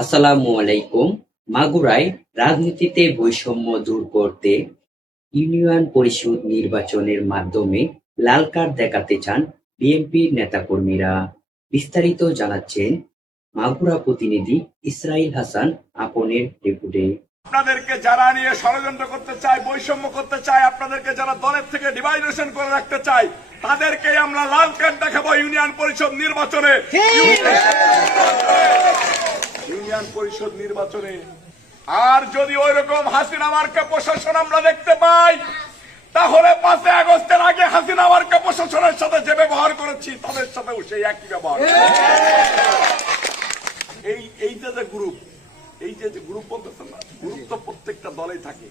আসসালামু আলাইকুম। মাগুরায় রাজনীতিতে বৈষম্য দূর করতে ইউনিয়ন পরিষদ নির্বাচনের মাধ্যমে লাল কার্ড দেখাতে চান বিএনপির নেতাকর্মীরা। বিস্তারিত জানাচ্ছেন মাগুরা প্রতিনিধি ইসরাইল হাসান আপনের রিপোর্টে। আপনাদেরকে যারা নিয়ে ষড়যন্ত্র করতে চায়, বৈষম্য করতে চায়, আপনাদেরকে যারা দলের থেকে ডিভাইডেশন করে রাখতে চায়, তাদেরকে আমরা লাল কার্ড দেখাবো ইউনিয়ন পরিষদ নির্বাচনে। ইউনিয়ন পরিষদ নির্বাচনে আর যদি ওই রকম হাসিনা মার্কা প্রশাসন আমরা দেখতে পাই, তাহলে 5 আগস্টের আগে হাসিনা মার্কা প্রশাসনের সাথে যে ব্যবহার করেছি তাদের সাথেও সেই একই ব্যবহার। এইটা যে গ্রুপ, এই যে গ্রুপ বলতেছেন না, গ্রুপ তো প্রত্যেকটা দলেই থাকে।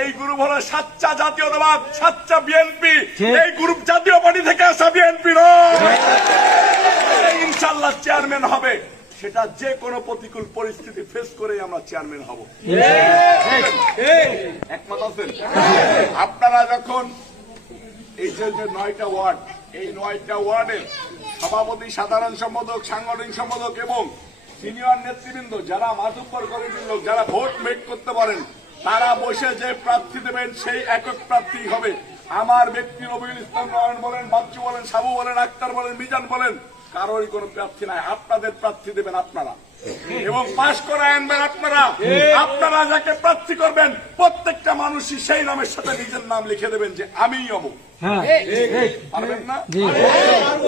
এই গ্রুপ হলো সাচ্চা জাতীয়তাবাদ, সাচ্চা বিএনপি। এই গ্রুপ জাতীয় পার্টি থেকে আসা বিএনপি নয়। ইনশাআল্লাহ চেয়ারম্যান হবে, সেটা যে কোনো প্রতিকূল পরিস্থিতি ফেস করে আমরা চেয়ারম্যান হব। একমত আছেন? আপনারা যখন এই যে 9টা ওয়ার্ড, এই 9টা ওয়ার্ডের সভাপতি, সাধারণ সম্পাদক, সাংগঠনিক সম্পাদক এবং সিনিয়র নেতৃবৃন্দ, যারা মাতুব্বর কমিটির লোক, যারা ভোট মেক করতে পারেন, তারা বসে যে প্রার্থী দেবেন সেই একক প্রার্থী হবে। আমার ব্যক্তি রবিউল ইসলাম নয়ন বলেন, বাচ্চু বলেন, সাবু বলেন, আক্তার বলেন, মিজান বলেন, কারোরই কোনো প্রার্থী নাই। আপনাদের প্রার্থী দেবেন আপনারা এবং পাশ করে আনবেন আপনারা। আপনারা যাকে প্রার্থী করবেন প্রত্যেকটা মানুষই সেই নামের সাথে নিজের নাম লিখে দেবেন যে আমিই হব। পারবেন না?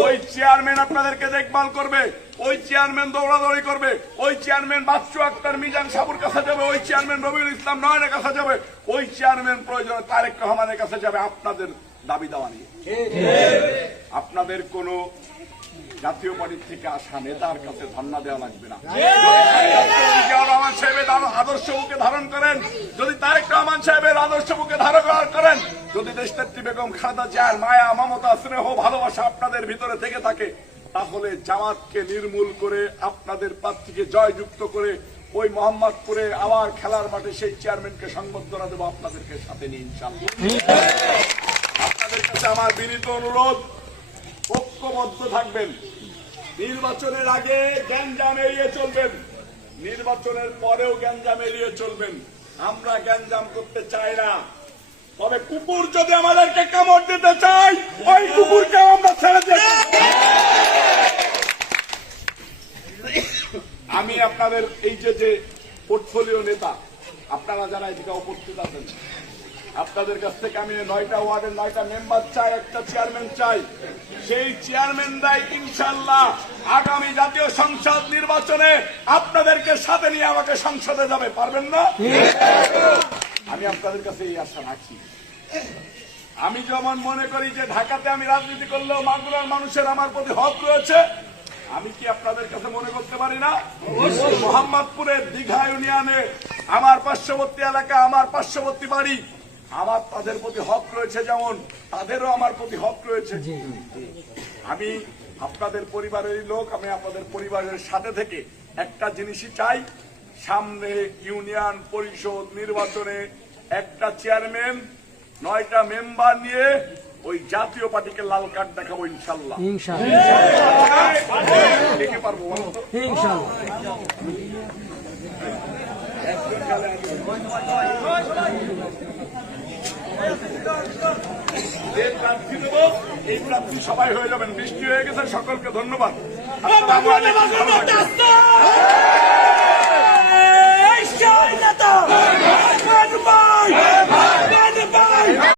ওই চেয়ারম্যান আপনাদেরকে দেখভাল করবে, ওই চেয়ারম্যান দৌড়াদৌড়ি করবে, ওই চেয়ারম্যান বাচ্চু আক্তার, মিজান সাবুর কাছে যাবে, ওই চেয়ারম্যান রবিউল ইসলাম নয়নের কাছে যাবে, ওই চেয়ারম্যান প্রয়োজনে তারেক রহমানের কাছে যাবে আপনাদের দাবি দাওয়া নিয়ে। আপনাদের কোন জাতীয় পার্টি থেকে আসা নেতার কাছে ধর্ণা দেওয়া লাগবে না। রহমান সাহেবের আদর্শ বুকে ধারণ করেন, যদি তারেক রহমান সাহেবের আদর্শ বুকে ধারণ করেন, যদি দেশনেত্রী বেগম খালেদা জিয়ার মায়া, মমতা, স্নেহ, ভালোবাসা আপনাদের ভিতরে থেকে থাকে, তাহলে জামাতকে নির্মূল করে আপনাদের প্রার্থীকে জয়যুক্ত করে ওই মোহাম্মদপুরে আবার খেলার মাঠে সেই চেয়ারম্যানকে সংবর্ধনা দেবো আপনাদেরকে সাথে নিয়ে ইনশাআল্লাহ। আপনাদের কাছে আমার বিনীত অনুরোধ, ঐক্যবদ্ধ থাকবেন। নির্বাচনের আগে গ্যাঞ্জাম এড়িয়ে চলবেন, নির্বাচনের পরেও গ্যাঞ্জাম এড়িয়ে চলবেন। আমরা গ্যাঞ্জাম করতে চাই না, তবে কুকুর যদি আমাদেরকে কামড় দিতে চাই, ওই কুকুরকে আমরা ছেড়ে দিই। আমি আপনাদের এই যে পোর্টফোলিও নেতা, আপনারা যারা এদিকে উপস্থিত আছেন, আপনাদের কাছ থেকে আমি 9টা ওয়ার্ডের 9টা মেম্বার চাই, একটা চেয়ারম্যান চাই। সেই চেয়ারম্যানরাই ইনশাআল্লাহ আগামী জাতীয় সংসদ নির্বাচনে আপনাদেরকে সাথে নিয়ে আমাকে সংসদে যাবে। পারবেন না? আমি আপনাদের কাছে এই আশা রাখি। আমি যেমন মনে করি যে ঢাকাতে আমি রাজনীতি করলেও মাগুরার মানুষের আমার প্রতি হক রয়েছে, আমি কি আপনাদের কাছে মনে করতে পারি না? মোহাম্মদপুরের দীঘা ইউনিয়নে আমার পার্শ্ববর্তী এলাকা, আমার পার্শ্ববর্তী বাড়ি, আমার তাদের প্রতি হক রয়েছে, যেমন তাদেরও আমার প্রতি হক রয়েছে। আমি আপনাদের পরিবারের লোক, আমি আপনাদের পরিবারের সাথে থেকে একটা জিনিসই চাই, সামনে ইউনিয়ন পরিষদ নির্বাচনে একটা চেয়ারম্যান, 9টা মেম্বার নিয়ে ওই জাতীয় পার্টিকে লাল কার্ড দেখাবো ইনশাল্লাহ। দেখে পারবো প্রার্থী দেবো, এই প্রার্থী সবাই হয়ে যাবেন। বৃষ্টি হয়ে গেছে, সকলকে ধন্যবাদ।